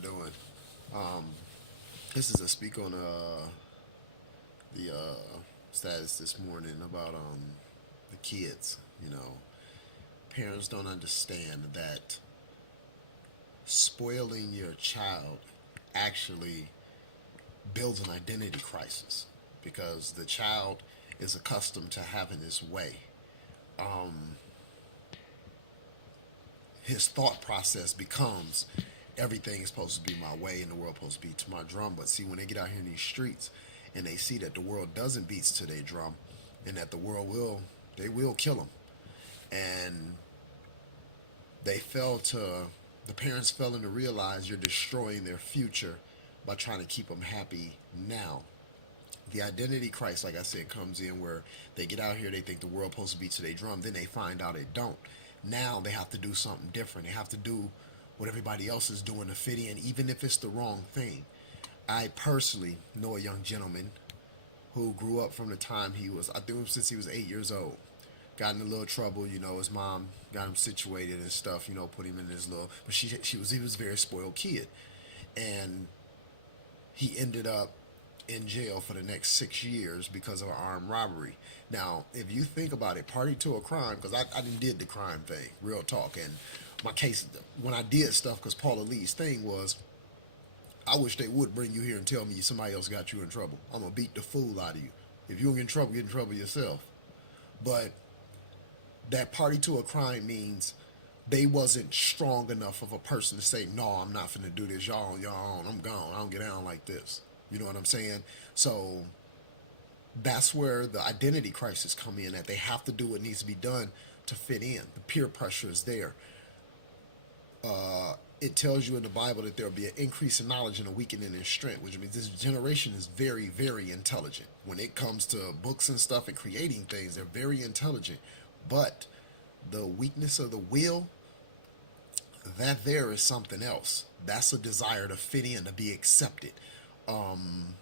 doing? Um, this is a speak on the status this morning about the kids. You know, parents don't understand that spoiling your child actually builds an identity crisis because the child is accustomed to having his way. Um, his thought process becomes everything is supposed to be my way and the world supposed to be to my drum. But see, when they get out here in these streets and they see that the world doesn't beat to their drum, and that the world will, they will kill them. And they fail to, the parents failing to realize you're destroying their future by trying to keep them happy now. The identity crisis, like I said, comes in where they get out here, they think the world supposed to be to their drum, then they find out it don't. Now they have to do something different. They have to do what everybody else is doing to fit in, even if it's the wrong thing. I personally know a young gentleman who grew up from the time he was, I think since he was 8 years old. Got in a little trouble, his mom got him situated and stuff, put him in his little, but he was a very spoiled kid. And he ended up in jail for the next 6 years because of an armed robbery. Now, if you think about it, party to a crime, because I did the crime thing, real talk. And my case, when I did stuff, because Paula Lee's thing was, I wish they would bring you here and tell me somebody else got you in trouble. I'm going to beat the fool out of you. If you don't get in trouble yourself. But that party to a crime means they wasn't strong enough of a person to say, no, I'm not finna do this. Y'all on y'all own. I'm gone. I don't get down like this. You know what I'm saying? So that's where the identity crisis come in, that they have to do what needs to be done to fit in. The peer pressure is there. It tells you in the Bible that there will be an increase in knowledge and a weakening in strength, which means this generation is very, very intelligent. When it comes to books and stuff and creating things, they're very intelligent. But the weakness of the will, that there is something else. That's a desire to fit in, to be accepted. Um,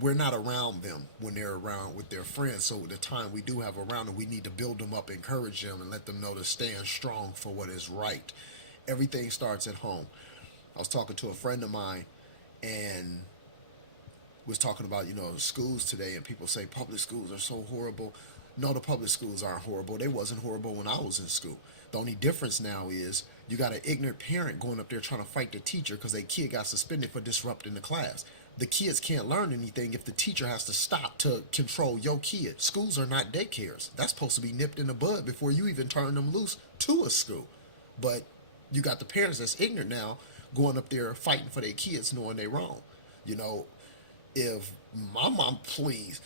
we're not around them when they're around with their friends. So the time we do have around them, we need to build them up, encourage them, and let them know to stand strong for what is right. Everything starts at home. I was talking to a friend of mine and was talking about, schools today, and people say public schools are so horrible. No, the public schools aren't horrible. They wasn't horrible when I was in school. The only difference now is you got an ignorant parent going up there trying to fight the teacher because their kid got suspended for disrupting the class. The kids can't learn anything if the teacher has to stop to control your kid. Schools are not daycares. That's supposed to be nipped in the bud before you even turn them loose to a school. But you got the parents that's ignorant now going up there fighting for their kids knowing they're wrong. You know, if my mom, please,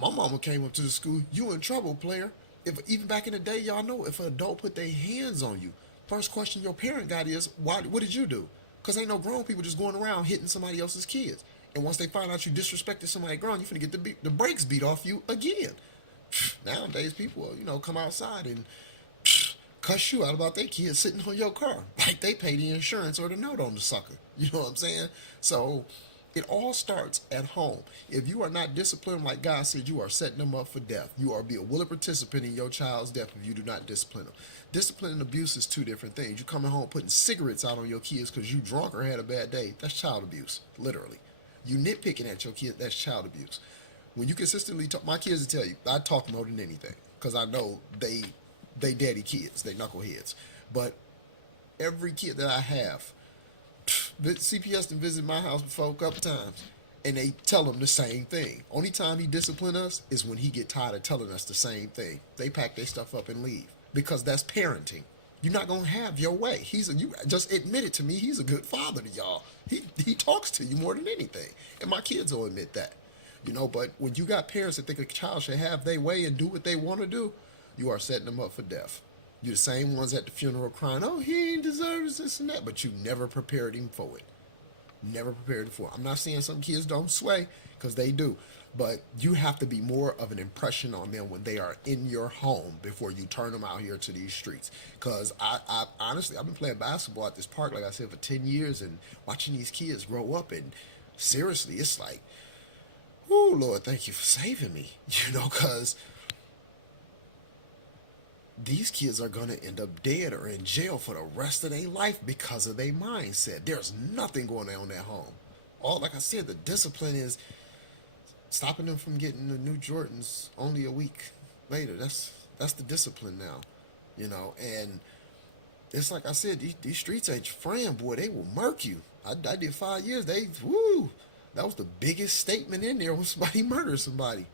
my mama came up to the school, you in trouble, player. If even back in the day, y'all know if an adult put their hands on you, first question your parent got is, why? What did you do? Because ain't no grown people just going around hitting somebody else's kids. And once they find out you disrespected somebody grown, you finna get the brakes beat off you again. Nowadays, people, come outside and cuss you out about their kids sitting on your car. Like they pay the insurance or the note on the sucker. You know what I'm saying? So it all starts at home. If you are not disciplined, like God said, you are setting them up for death. You are be a willing participant in your child's death if you do not discipline them. Discipline and abuse is two different things. You coming home putting cigarettes out on your kids because you drunk or had a bad day, that's child abuse, literally. You nitpicking at your kids, that's child abuse. When you consistently talk, my kids will tell you, I talk more than anything because I know they daddy kids, they knuckleheads. But every kid that I have, CPS done visit my house before a couple times, and they tell him the same thing. Only time he discipline us is when he get tired of telling us the same thing. They pack their stuff up and leave because that's parenting. You're not gonna have your way. You just admit it to me. He's a good father to y'all. He talks to you more than anything, and my kids will admit that. But when you got parents that think a child should have their way and do what they want to do, you are setting them up for death. You're the same ones at the funeral crying, "Oh, he ain't deserves this and that," but you never prepared him for it. Never prepared him for it. I'm not saying some kids don't sway, because they do. But you have to be more of an impression on them when they are in your home before you turn them out here to these streets. Because I honestly, I've been playing basketball at this park, like I said, for 10 years and watching these kids grow up. And seriously, it's like, oh, Lord, thank you for saving me. Because these kids are going to end up dead or in jail for the rest of their life because of their mindset. There's nothing going on at home. All, like I said, the discipline is stopping them from getting the new Jordans only a week later. That's the discipline now, you know. And it's like I said, these streets ain't your friend, boy. They will murk you. I did 5 years. That was the biggest statement in there when somebody murdered somebody.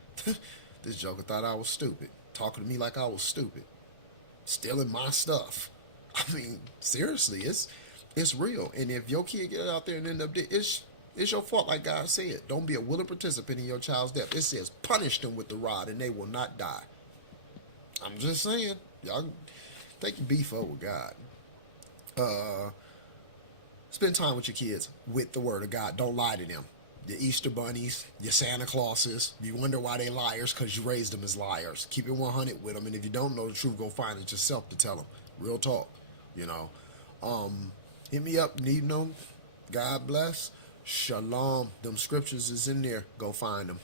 This joker thought I was stupid, talking to me like I was stupid, stealing my stuff. I mean, seriously, it's real. And if your kid get out there and end up dead, it's your fault, like God said. Don't be a willing participant in your child's death. It says punish them with the rod and they will not die. I'm just saying, y'all take your beef up with God. Spend time with your kids with the word of God. Don't lie to them. Your Easter bunnies, your Santa Clauses, you wonder why they liars because you raised them as liars. Keep it 100 with them, and if you don't know the truth, go find it yourself to tell them. Real talk, you know. Hit me up, need them. God bless. Shalom. Them scriptures is in there. Go find them.